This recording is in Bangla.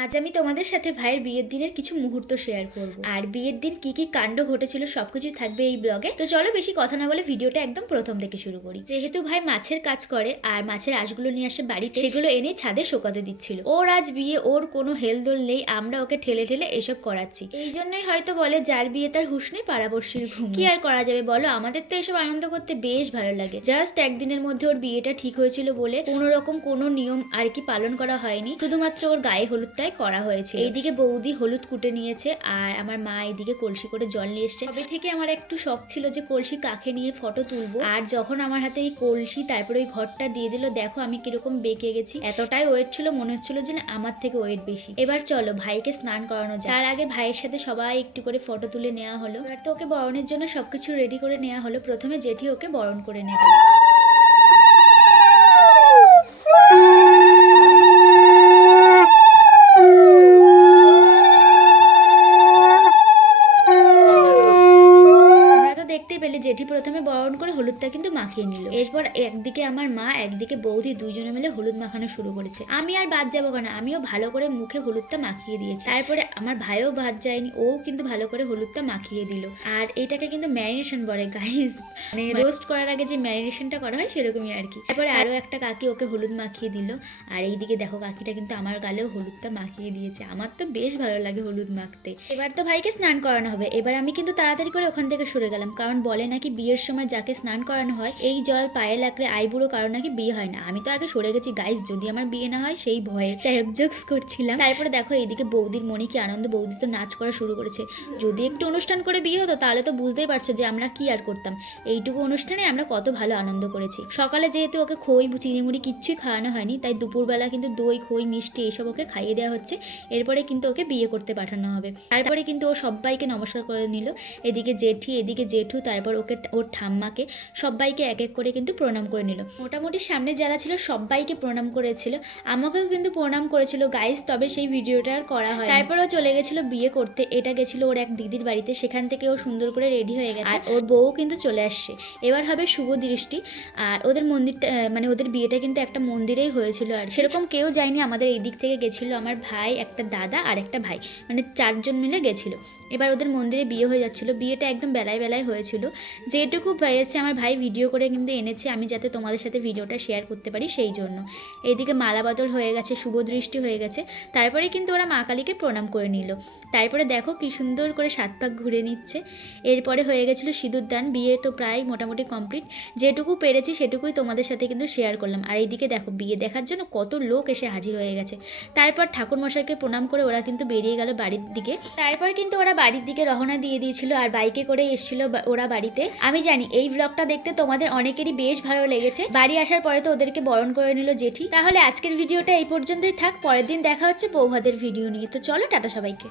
আজ আমি তোমাদের সাথে ভাইয়ের বিয়ের দিনের কিছু মুহূর্ত শেয়ার করব। আর বিয়ের দিন কি কি কাণ্ড ঘটেছিল সবকিছু থাকবে এই ব্লগে তো চলো বেশি কথা না বলে ভিডিওটা একদম প্রথম থেকে শুরু করি। যেহেতু ভাই মাছের কাজ করে আর মাছের আঁশগুলো নিয়ে আসে বাড়িতে, সেগুলো এনে ছাদে শোকাতে দিচ্ছিল। ওর আজ বিয়ে, ওর কোনো হেলদোল নেই, আমরা ওকে ঠেলে ঠেলে এসব করাচ্ছি। এই জন্যই হয়তো বলে, যার বিয়ে তার হুশ নেই, পাড়াপড়শির ঘুম কি আর করা যাবে বলো? আমাদের তো এসব আনন্দ করতে বেশ ভালো লাগে। জাস্ট একদিনের মধ্যে ওর বিয়েটা ঠিক হয়েছিল বলে কোনো রকম কোনো নিয়ম আর কি পালন করা হয়নি। শুধুমাত্র ওর গায়ে হলুদটাই করা হয়েছে এইদিকে বৌদি হলুদ কুটে নিয়েছে আর আমার মা এইদিকে কলসি করে জল নিয়ে এসছে। তবে থেকে আমার একটু শখ ছিল যে কলসি কাকে নিয়ে ফটো তুলবো। আর যখন আমার হাতে এই কলসি, তারপরে ওই ঘরটা দিয়ে দিল, দেখো আমি কীরকম বেঁকে গেছি। এতটাই ওয়েট ছিল, মনে হচ্ছিল যে আমার থেকে ওয়েট বেশি। এবার চলো ভাইকে স্নান করানো যায় তার আগে ভাইয়ের সাথে সবাই একটু করে ফটো তুলে নেওয়া হলো। এবার তো ওকে বরণের জন্য সবকিছু রেডি করে নেওয়া হলো। প্রথমে জেঠি ওকে বরণ করে নেবে তোমরা তো দেখতেই পেলে জেঠি প্রথমে বরণ করে হলুদটা কিন্তু মাখিয়ে নিল। এরপর একদিকে আমার মা, একদিকে বৌদি দুইজনে মিলে হলুদ মাখানো শুরু করেছে। আমি আর বাদ যাব কেন? আমিও ভালো করে মুখে হলুদটা মাখিয়ে দিয়েছি। তারপরে আমার ভাইও বাদ যায়নি ও কিন্তু ভালো করে হলুদটা মাখিয়ে দিল। আর এটাকে কিন্তু ম্যারিনেশন বলে গাইস মানে রোস্ট করার আগে যে ম্যারিনেশনটা করা হয় সেরকমই আর কি। তারপরে আরও একটা কাকি ওকে হলুদ মাখিয়ে দিল। আর এইদিকে দেখো, কাকিটা কিন্তু আমার গালেও হলুদটা মাখিয়ে দিয়েছে। আমার তো বেশ ভালো লাগে হলুদ মাখতে। এবার তো ভাইকে স্নান করানো হবে। এবার আমি কিন্তু তাড়াতাড়ি করে ওখান থেকে সরে গেলাম। কারণ বলে নাকি বিয়ের সময় যাকে স্নান করানো হয়, এই জল পায়ে লাগলে আইবুড়ো কারণ নাকি বিয়ে হয় না। আমি তো আগে সরে গেছি গাইস যদি আমার বিয়ে না হয়, সেই ভয়ে যাই জোকস করছিলাম। তারপরে দেখো, এইদিকে বৌদির মনে কি আনন্দ, বৌদি তো নাচ করা শুরু করেছে। যদি একটু অনুষ্ঠান করে বিয়ে হতো, তাহলে তো বুঝতেই পারছ যে আমরা কি আর করতাম। এইটুকু অনুষ্ঠানে আমরা কত ভালো আনন্দ করেছি। সকালে যেহেতু ওকে খই চিনিমুড়ি কিচ্ছুই খাওয়ানো হয়নি, তাই দুপুরবেলা কিন্তু দই, খই, মিষ্টি এইসব ওকে খাইয়ে দেওয়া হচ্ছে। এরপরে কিন্তু ওকে বিয়ে করতে পাঠানো হবে। তারপরে কিন্তু ও সবাইকে নমস্কার করে নিল। এদিকে জেঠি, এদিকে জেঠু, তারপর ওকে, ওর ঠাম্মাকে। সবাইকে এক এক করে কিন্তু প্রণাম করে নিল। মোটামুটি সামনে যারা ছিল সবাইকে প্রণাম করেছিল। আমাকেও কিন্তু প্রণাম করেছিল। গাইস তবে সেই ভিডিওটা আর করা হয় তারপর ও চলে গেছিল বিয়ে করতে। এটা গেছিল ওর এক দিদির বাড়িতে। সেখান থেকে ও সুন্দর করে রেডি হয়ে গেছে। আর ওর বউ কিন্তু চলে আসছে। এবার হবে শুভ দৃষ্টি। আর ওদের মন্দিরটা মানে ওদের বিয়েটা কিন্তু একটা মন্দিরেই হয়েছিল আর সেরকম কেউ যায়নি। আমাদের এই দিক থেকে গেছিল আমার ভাই একটা দাদা আর একটা ভাই। মানে চারজন মিলে গেছিল। এবার ওদের মন্দিরে বিয়ে হয়ে যাচ্ছিল। বিয়েটা একদম বেলায় বেলায় হয়েছিল। যেটুকু পেয়েছে আমার ভাই ভিডিও করে কিন্তু এনেছে। আমি যাতে তোমাদের সাথে ভিডিওটা শেয়ার করতে পারি সেই জন্য। এইদিকে মালা বদল হয়ে গেছে, শুভ দৃষ্টি হয়ে গেছে। তারপরে কিন্তু ওরা মা কালীকে প্রণাম করে নিল। তারপরে দেখো কি সুন্দর করে সাত পাক ঘুরে নিচ্ছে। এরপরে হয়ে গেছিল সিঁদুর দান বিয়ে তো প্রায় মোটামুটি কমপ্লিট যেটুকু পেরেছি সেটুকুই তোমাদের সাথে কিন্তু শেয়ার করলাম। আর এইদিকে দেখো, বিয়ে দেখার জন্য কত লোক এসে হাজির হয়ে গেছে। তারপর ঠাকুর মশাইকে প্রণাম করে ওরা কিন্তু বেরিয়ে গেল বাড়ির দিকে। তারপর কিন্তু ওরা বাড়ির দিকে রহনা দিয়ে দিয়েছিল আর বাইকে করে এসেছিল ওরা বাড়িতে। আমি জানি এই ব্লগটা দেখতে তোমাদের অনেকেরই বেশ ভালো লেগেছে। বাড়ি আসার পরে তো ওদেরকে বরণ করে নিল জেঠি। তাহলে আজকের ভিডিওটা এই পর্যন্তই থাক। পরের দিন দেখা হচ্ছে বৌভাদের ভিডিও নিয়ে। তো চলো, টাটা সবাইকে।